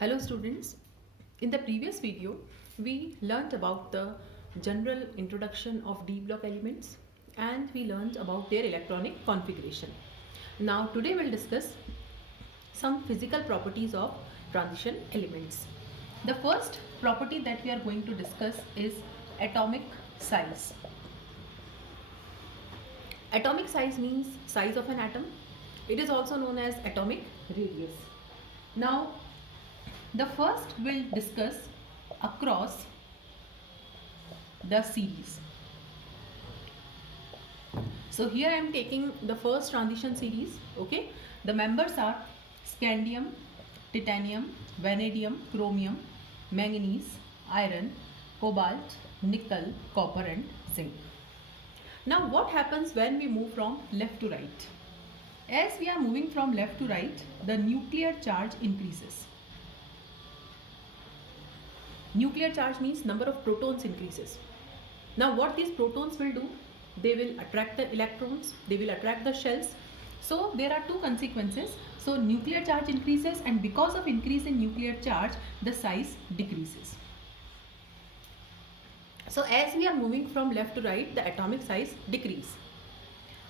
Hello students, in the previous video we learnt about the general introduction of d block elements and we learnt about their electronic configuration. Now today we'll discuss some physical properties of transition elements. The first property that we are going to discuss is atomic size. Atomic size means size of an atom. It is also known as atomic radius. Now the first we'll discuss across the series. So here I am taking the first transition series. Okay, the members are scandium, titanium, vanadium, chromium, manganese, iron, cobalt, nickel, copper and zinc. Now what happens when we move from left to right? As we are moving from left to right, the nuclear charge increases. Nuclear charge means number of protons increases. Now what these protons will do? They will attract the electrons, they will attract the shells. So there are two consequences. So nuclear charge increases, and because of increase in nuclear charge, the size decreases. So as we are moving from left to right, the atomic size decrease.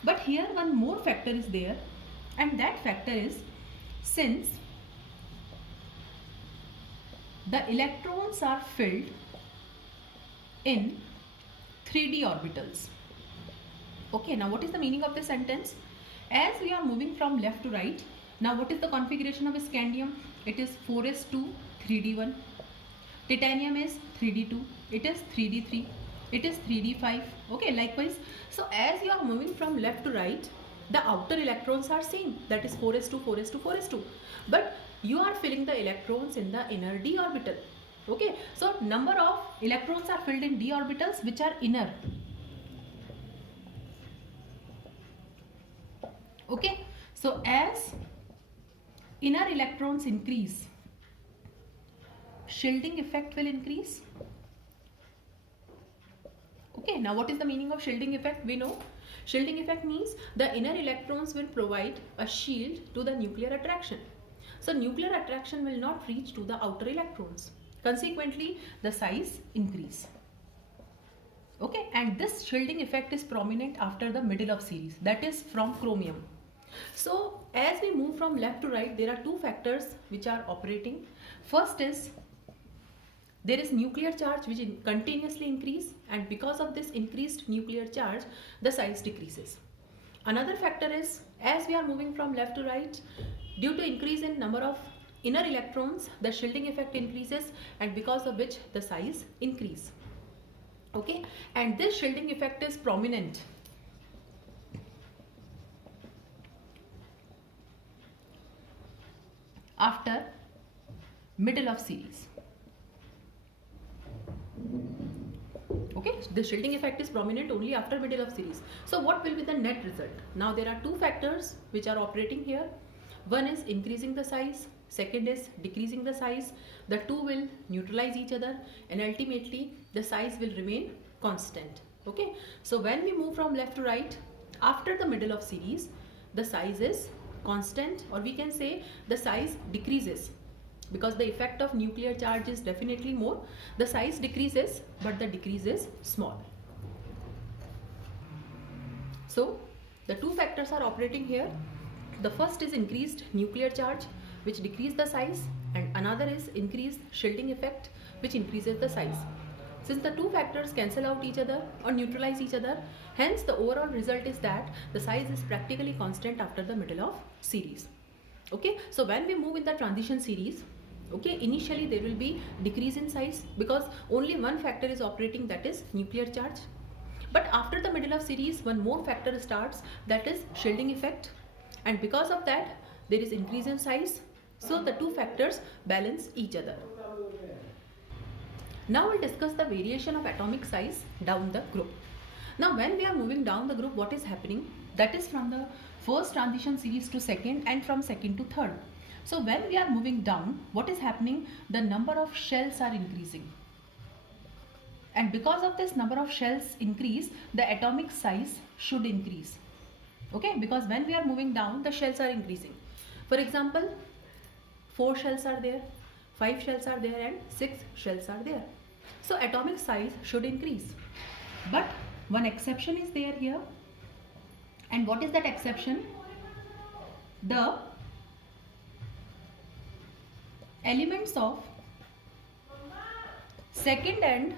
But here one more factor is there, and that factor is since the electrons are filled in 3D orbitals. Okay, now what is the meaning of this sentence? As we are moving from left to right, now what is the configuration of scandium? It is 4s2 3d1. Titanium is 3d2. It is 3d3. It is 3d5. Okay, likewise. So as you are moving from left to right, the outer electrons are same, that is 4s2, 4s2, 4s2. But you are filling the electrons in the inner d orbital. Okay, so number of electrons are filled in d orbitals which are inner. Okay, so as inner electrons increase, shielding effect will increase. Okay, now what is the meaning of shielding effect? We know shielding effect means the inner electrons will provide a shield to the nuclear attraction. So nuclear attraction will not reach to the outer electrons. Consequently, the size increase. Okay, and this shielding effect is prominent after the middle of series, that is from chromium. So as we move from left to right, there are two factors which are operating. First is there is nuclear charge which continuously increase, and because of this increased nuclear charge, the size decreases. Another factor is as we are moving from left to right, due to increase in number of inner electrons, the shielding effect increases, and because of which the size increase. Okay, and this shielding effect is prominent after middle of series. Okay, the shielding effect is prominent only after middle of series. So what will be the net result? Now there are two factors which are operating here. One is increasing the size, second is decreasing the size. The two will neutralize each other, and ultimately the size will remain constant. Okay, so when we move from left to right, after the middle of series, the size is constant, or we can say the size decreases. Because the effect of nuclear charge is definitely more, the size decreases, but the decrease is small. So the two factors are operating here. The first is increased nuclear charge which decrease the size, and another is increased shielding effect which increases the size. Since the two factors cancel out each other or neutralize each other, hence the overall result is that the size is practically constant after the middle of series. Okay, so when we move in the transition series, okay, initially there will be decrease in size because only one factor is operating, that is nuclear charge. But after the middle of series, one more factor starts, that is shielding effect, and because of that there is increase in size. So the two factors balance each other. Now we'll discuss the variation of atomic size down the group. Now when we are moving down the group, what is happening? That is from the first transition series to second, and from second to third. So when we are moving down, what is happening? The number of shells are increasing. And because of this number of shells increase, the atomic size should increase. Okay, because when we are moving down, the shells are increasing. For example, 4 shells are there. 5 shells are there and 6 shells are there. So atomic size should increase. But one exception is there here. And what is that exception? The elements of second and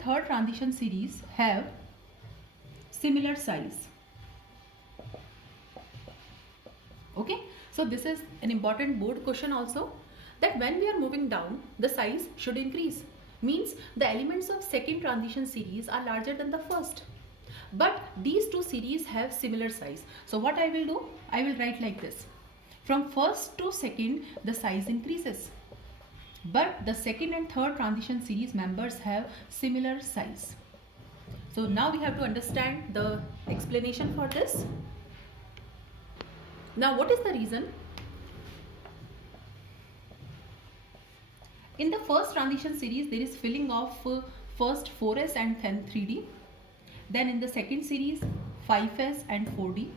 third transition series have similar size. Okay, so this is an important board question also, that when we are moving down, the size should increase. Means the elements of second transition series are larger than the first. But these two series have similar size. So what I will do? I will write like this. From first to second, the size increases. But the second and third transition series members have similar size. So now we have to understand the explanation for this. Now what is the reason? In the first transition series, there is filling of first 4s and then 3d. Then in the second series, 5s and 4d.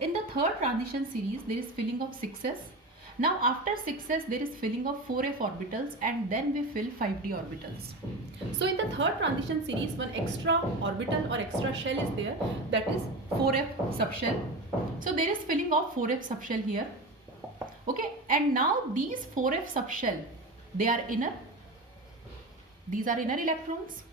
In the third transition series, there is filling of 6s. Now after 6s, there is filling of 4f orbitals, and then we fill 5d orbitals. So in the third transition series, one extra orbital or extra shell is there, that is 4f subshell. So there is filling of 4f subshell here. Okay, and now these 4f subshell, they are inner. These are inner electrons.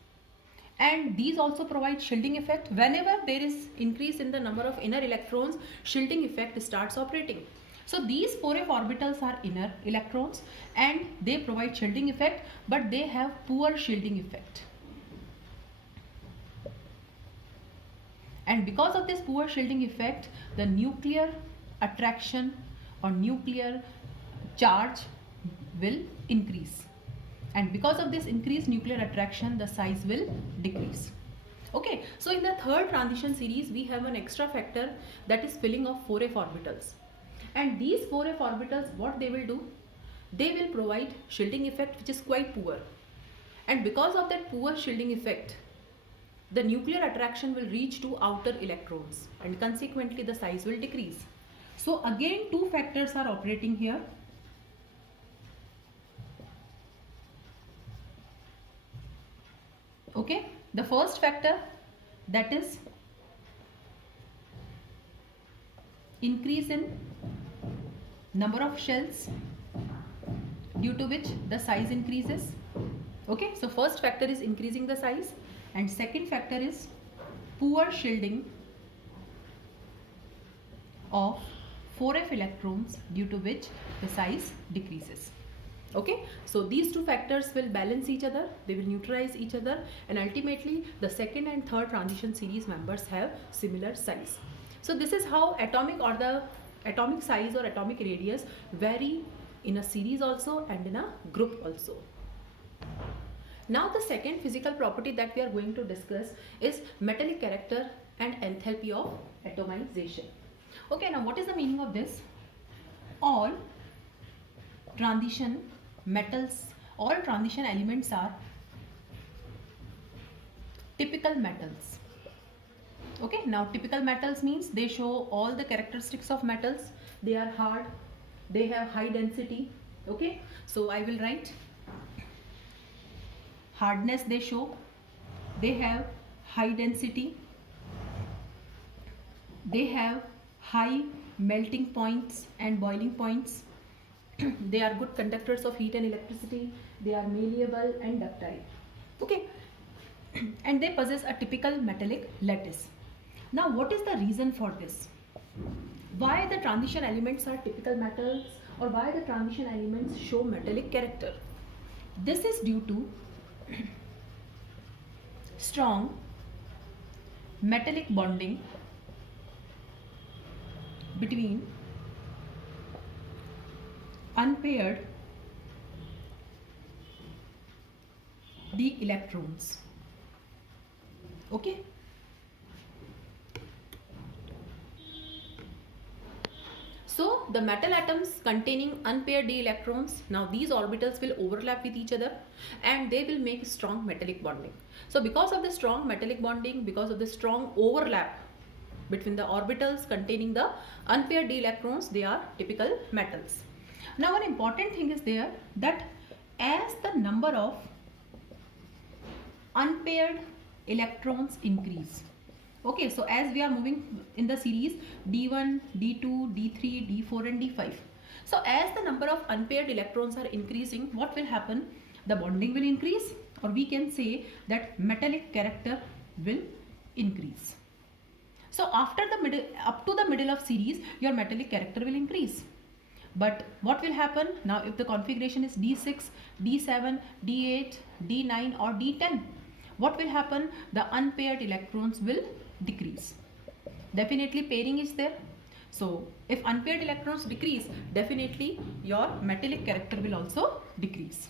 And these also provide shielding effect. Whenever there is increase in the number of inner electrons, shielding effect starts operating. So these 4f orbitals are inner electrons and they provide shielding effect, but they have poor shielding effect. And because of this poor shielding effect, the nuclear attraction or nuclear charge will increase. And because of this increased nuclear attraction, the size will decrease. Okay, so in the third transition series, we have an extra factor, that is filling of 4f orbitals. And these 4f orbitals, what they will do? They will provide shielding effect which is quite poor. And because of that poor shielding effect, the nuclear attraction will reach to outer electrons and consequently the size will decrease. So again, two factors are operating here. Okay, the first factor, that is increase in number of shells, due to which the size increases. Okay, so first factor is increasing the size, and second factor is poor shielding of 4f electrons, due to which the size decreases. Okay, so these two factors will balance each other, they will neutralize each other, and ultimately the second and third transition series members have similar size. So this is how atomic or the atomic size or atomic radius vary in a series also and in a group also. Now the second physical property that we are going to discuss is metallic character and enthalpy of atomization. Okay, now what is the meaning of this? All transition metals, all transition elements are typical metals. Okay, now typical metals means they show all the characteristics of metals. They are hard, they have high density. Okay, so I will write hardness they show, they have high density, they have high melting points and boiling points. They are good conductors of heat and electricity. They are malleable and ductile. Okay, and they possess a typical metallic lattice. Now what is the reason for this? Why the transition elements are typical metals, or why the transition elements show metallic character? This is due to strong metallic bonding between unpaired d electrons. Okay, so the metal atoms containing unpaired d electrons, now these orbitals will overlap with each other and they will make strong metallic bonding. So because of the strong metallic bonding, because of the strong overlap between the orbitals containing the unpaired d electrons, they are typical metals. Now one important thing is there that as the number of unpaired electrons increase, okay, so as we are moving in the series d1, d2, d3, d4 and d5, so as the number of unpaired electrons are increasing, what will happen? The bonding will increase, or we can say that metallic character will increase. So after the middle, up to the middle of series, your metallic character will increase. But what will happen now if the configuration is d6, d7, d8, d9 or d10? What will happen? The unpaired electrons will decrease. Definitely pairing is there. So if unpaired electrons decrease, definitely your metallic character will also decrease.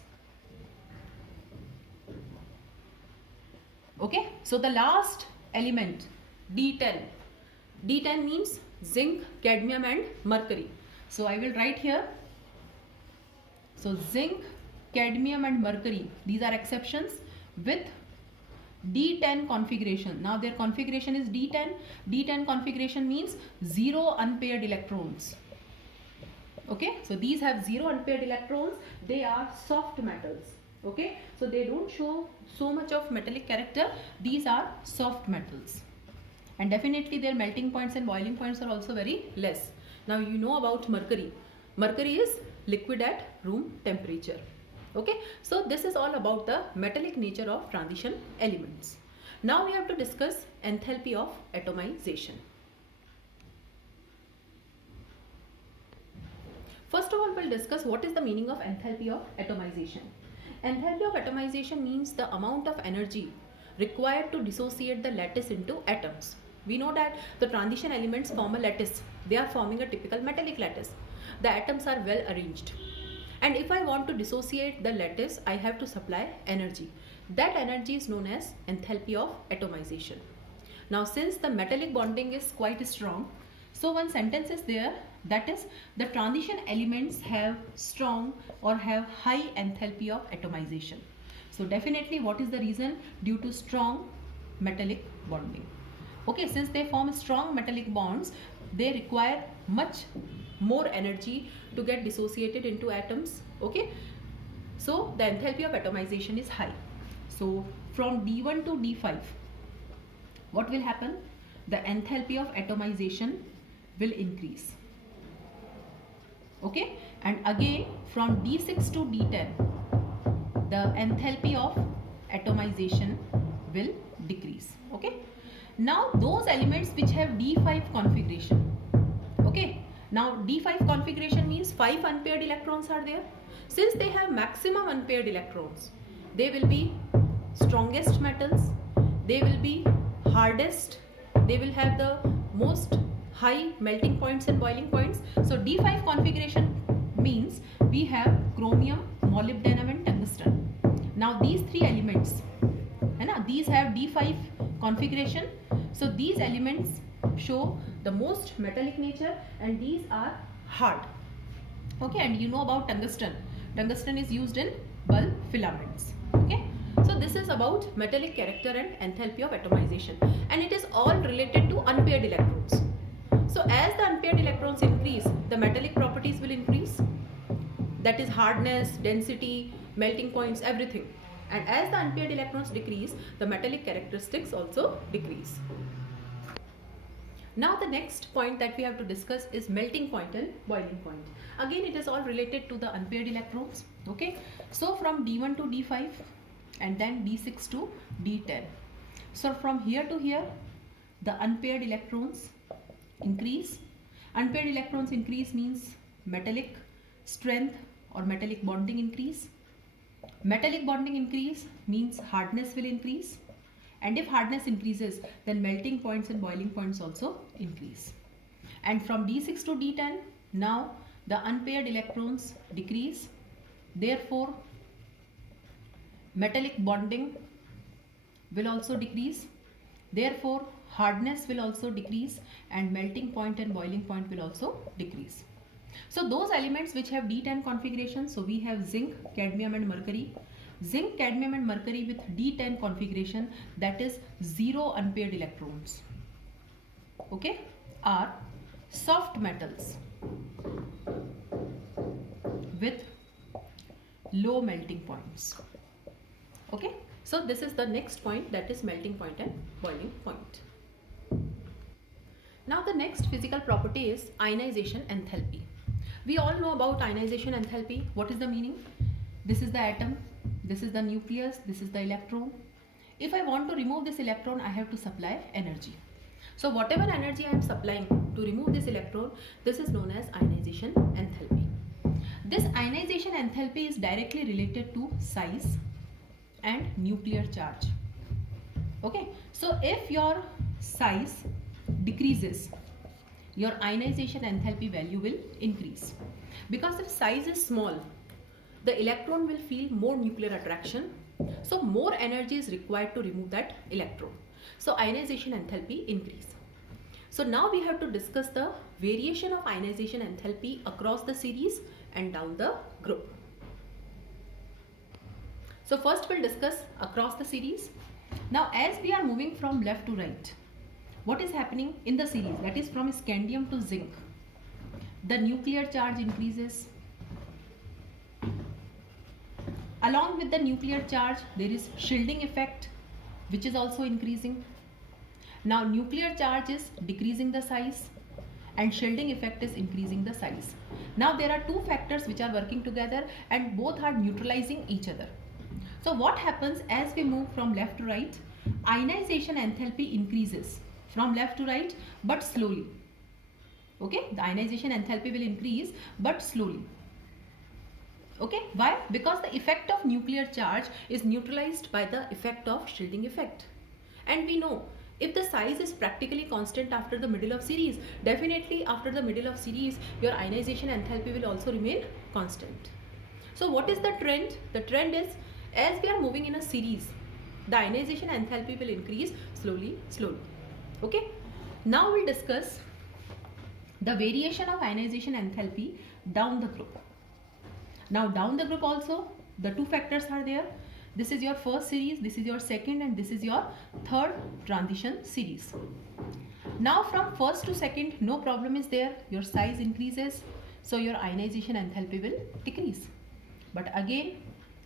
Okay, so the last element D10. D10 means zinc, cadmium and mercury. So I will write here. So zinc, cadmium and mercury, these are exceptions with D10 configuration. Now their configuration is D10. D10 configuration means 0 unpaired electrons. Okay, so these have 0 unpaired electrons. They are soft metals. Okay, so they don't show so much of metallic character. These are soft metals, and definitely their melting points and boiling points are also very less. Now you know about mercury. Mercury is liquid at room temperature. Okay, so this is all about the metallic nature of transition elements. Now we have to discuss enthalpy of atomization. First of all, we'll discuss what is the meaning of enthalpy of atomization. Enthalpy of atomization means the amount of energy required to dissociate the lattice into atoms. We know that the transition elements form a lattice. They are forming a typical metallic lattice. The atoms are well arranged. And if I want to dissociate the lattice, I have to supply energy. That energy is known as enthalpy of atomization. Now since the metallic bonding is quite strong, so one sentence is there, that is the transition elements have strong or have high enthalpy of atomization. So definitely what is the reason? Due to strong metallic bonding. Okay, since they form strong metallic bonds, they require much more energy to get dissociated into atoms. Okay, so the enthalpy of atomization is high. So from D1 to D5, what will happen? The enthalpy of atomization will increase. Okay, and again from D6 to D10, the enthalpy of atomization will decrease. Okay, now those elements which have D5 configuration, okay, now D5 configuration means 5 unpaired electrons are there. Since they have maximum unpaired electrons, they will be strongest metals, they will be hardest, they will have the most high melting points and boiling points. So D5 configuration means we have chromium, molybdenum and tungsten. Now these three elements, these have D5 configuration. So these elements show the most metallic nature and these are hard. Okay, and you know about tungsten. Tungsten is used in bulb filaments. Okay, so this is about metallic character and enthalpy of atomization, and it is all related to unpaired electrons. So as the unpaired electrons increase, the metallic properties will increase. That is hardness, density, melting points, everything. And as the unpaired electrons decrease, the metallic characteristics also decrease. Now the next point that we have to discuss is melting point and boiling point. Again, it is all related to the unpaired electrons. Okay, so from D1 to D5 and then D6 to D10. So from here to here, the unpaired electrons increase. Unpaired electrons increase means metallic strength or metallic bonding increase. Metallic bonding increase means hardness will increase. And if hardness increases, then melting points and boiling points also increase. And from D6 to D10, now the unpaired electrons decrease. Therefore, metallic bonding will also decrease. Therefore, hardness will also decrease and melting point and boiling point will also decrease. So those elements which have D10 configuration, so we have zinc, cadmium and mercury. Zinc, cadmium and mercury with D10 configuration, that is 0 unpaired electrons. okay, are soft metals with low melting points. Okay, so this is the next point, that is melting point and boiling point. Now the next physical property is ionization enthalpy. We all know about ionization enthalpy. What is the meaning? This is the atom, this is the nucleus, this is the electron. If I want to remove this electron, I have to supply energy. So whatever energy I am supplying to remove this electron, this is known as ionization enthalpy. This ionization enthalpy is directly related to size and nuclear charge. Okay, so if your size decreases, your ionization enthalpy value will increase. Because if size is small, the electron will feel more nuclear attraction, so more energy is required to remove that electron. So ionization enthalpy increase. So now we have to discuss the variation of ionization enthalpy across the series and down the group. So first we'll discuss across the series. Now as we are moving from left to right, what is happening in the series, that is from scandium to zinc, the nuclear charge increases. Along with the nuclear charge, there is shielding effect, which is also increasing. Now nuclear charge is decreasing the size and shielding effect is increasing the size. Now there are two factors which are working together and both are neutralizing each other. So what happens as we move from left to right? Ionization enthalpy increases from left to right, but slowly. Okay, the ionization enthalpy will increase but slowly. Okay, why? Because the effect of nuclear charge is neutralized by the effect of shielding effect. And we know if the size is practically constant after the middle of series, definitely after the middle of series your ionization enthalpy will also remain constant. So what is the trend? The trend is as we are moving in a series, the ionization enthalpy will increase slowly. Okay, now we'll discuss the variation of ionization enthalpy down the group. Now down the group also the two factors are there. This is your first series, this is your second, and this is your third transition series. Now from first to second no problem is there, your size increases, so your ionization enthalpy will decrease. But again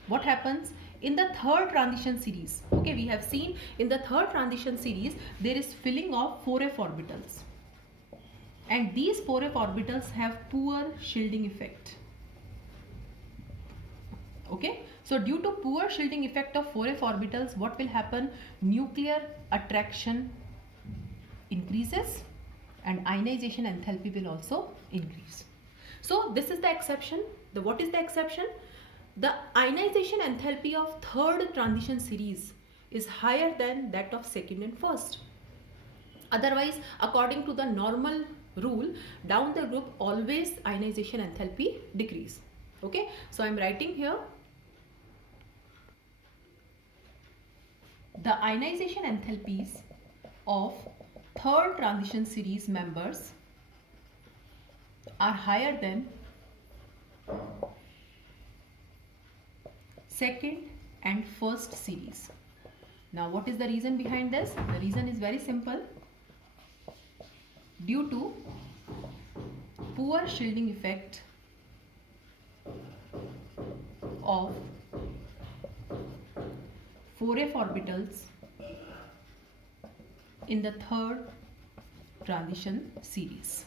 what happens in the third transition series? Okay, we have seen in the third transition series there is filling of 4f orbitals, and these 4f orbitals have poor shielding effect. Okay, so due to poor shielding effect of 4f orbitals, what will happen? Nuclear attraction increases and ionization enthalpy will also increase. So this is the exception. What is the exception? The ionization enthalpy of third transition series is higher than that of second and first. Otherwise, according to the normal rule, down the group always ionization enthalpy decrease. Okay, so I am writing here the ionization enthalpies of third transition series members are higher than second and first series. Now what is the reason behind this? The reason is very simple. Due to poor shielding effect of 4f orbitals in the third transition series.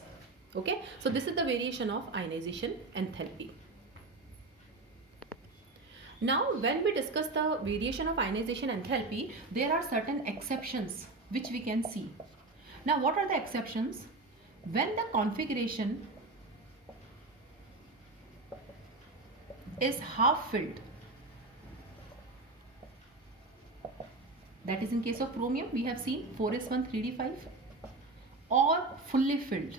Okay, so this is the variation of ionization enthalpy. Now when we discuss the variation of ionization enthalpy, there are certain exceptions which we can see. Now what are the exceptions? When the configuration is half filled, that is in case of chromium we have seen 4s1 3d5, or fully filled.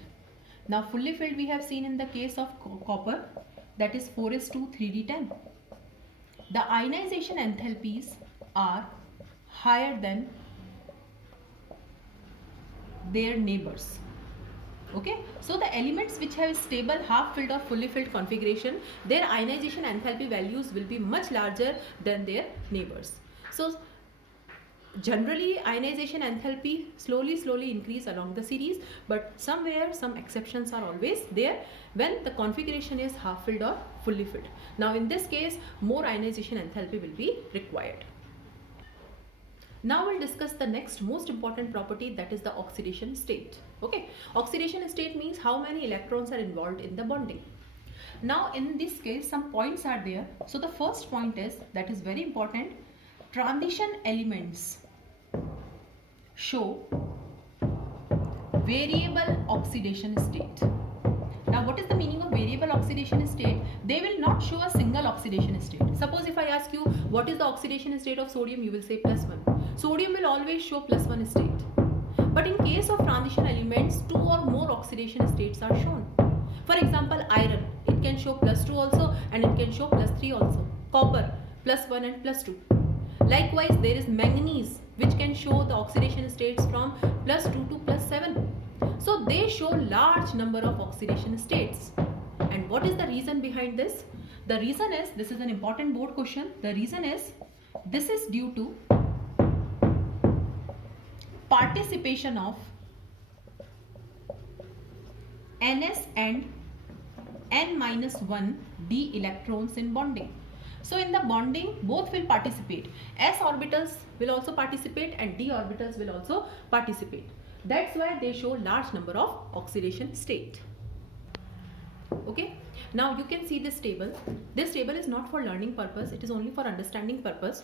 Now fully filled we have seen in the case of copper, that is 4s2 3d10. The ionization enthalpies are higher than their neighbors. Okay, so the elements which have stable half filled or fully filled configuration, their ionization enthalpy values will be much larger than their neighbors. So generally ionization enthalpy slowly increase along the series, but somewhere some exceptions are always there when the configuration is half filled or fully filled. Now in this case, more ionization enthalpy will be required. Now we'll discuss the next most important property, that is the oxidation state. Okay, oxidation state means how many electrons are involved in the bonding. Now in this case some points are there. So the first point is, that is very important, transition elements show variable oxidation state. Now what is the meaning of variable oxidation state? They will not show a single oxidation state. Suppose if I ask you what is the oxidation state of sodium, you will say +1. Sodium will always show +1 state. But in case of transition elements, 2 or more oxidation states are shown. For example, iron, it can show +2 also and it can show +3 also. Copper, +1 and +2. Likewise, there is manganese, which can show the oxidation states from +2 to +7. So they show large number of oxidation states. And what is the reason behind this? The reason is, this is an important board question, the reason is, this is due to participation of Ns and N-1 d electrons in bonding. So in the bonding, both will participate. S orbitals will also participate and d orbitals will also participate. That's why they show large number of oxidation state. Okay. Now you can see this table. This table is not for learning purpose. It is only for understanding purpose.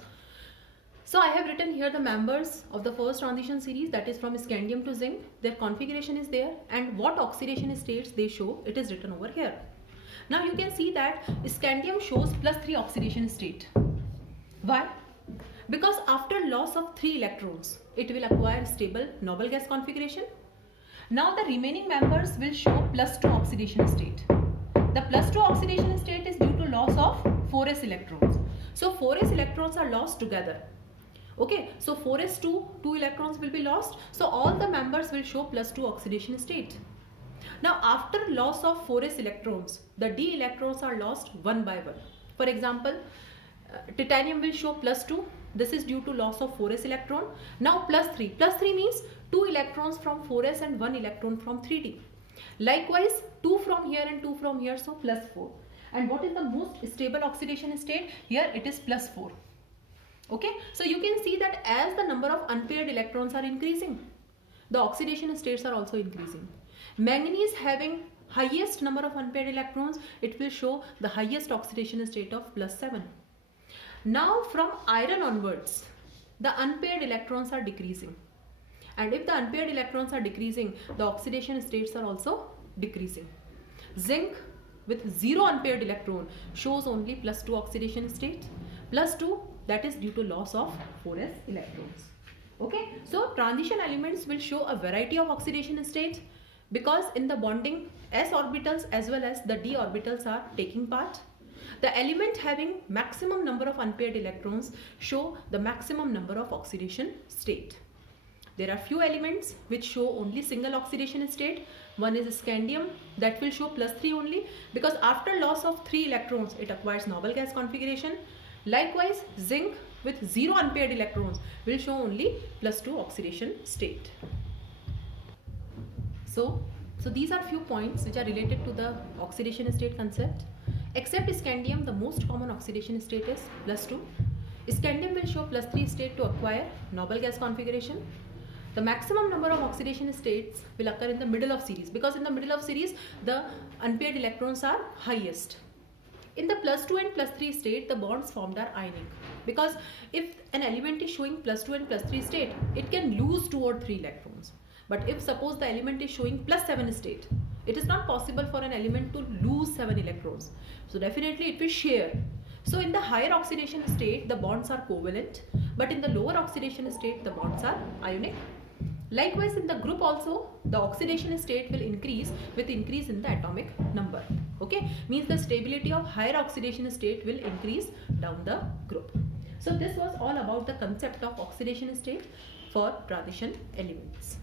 So I have written here the members of the first transition series, that is from scandium to zinc. Their configuration is there and what oxidation states they show, it is written over here. Now you can see that scandium shows +3 oxidation state. Why? Because after loss of 3 electrons, it will acquire stable noble gas configuration. Now the remaining members will show +2 oxidation state. The +2 oxidation state is due to loss of 4s electrons. So 4s electrons are lost together. Okay, so 4s2, 2 electrons will be lost. So all the members will show +2 oxidation state. Now after loss of 4s electrons, the d electrons are lost one by one. For example, titanium will show +2. This is due to loss of 4s electron. Now +3. +3 means 2 electrons from 4s and 1 electron from 3d. Likewise, 2 from here and 2 from here, so +4. And what is the most stable oxidation state? Here it is +4. Okay, so you can see that as the number of unpaired electrons are increasing, the oxidation states are also increasing. Manganese having highest number of unpaired electrons, it will show the highest oxidation state of +7. Now from iron onwards, the unpaired electrons are decreasing. And if the unpaired electrons are decreasing, the oxidation states are also decreasing. Zinc with 0 unpaired electron shows only +2 oxidation state. +2, that is due to loss of 4s electrons. Okay, so transition elements will show a variety of oxidation states because in the bonding, s orbitals as well as the d orbitals are taking part. The element having maximum number of unpaired electrons show the maximum number of oxidation state. There are few elements which show only single oxidation state. One is scandium, that will show +3 only because after loss of 3 electrons, it acquires noble gas configuration. Likewise, zinc with 0 unpaired electrons will show only +2 oxidation state. So these are few points which are related to the oxidation state concept. Except scandium, the most common oxidation state is +2. Scandium will show +3 state to acquire noble gas configuration. The maximum number of oxidation states will occur in the middle of series because in the middle of series, the unpaired electrons are highest. In the +2 and +3 state, the bonds formed are ionic because if an element is showing +2 and +3 state, it can lose 2 or 3 electrons. But if suppose the element is showing +7 state, it is not possible for an element to lose 7 electrons. So definitely it will share. So in the higher oxidation state, the bonds are covalent, but in the lower oxidation state, the bonds are ionic. Likewise, in the group also, the oxidation state will increase with increase in the atomic number. Okay, means the stability of higher oxidation state will increase down the group. So this was all about the concept of oxidation state for transition elements.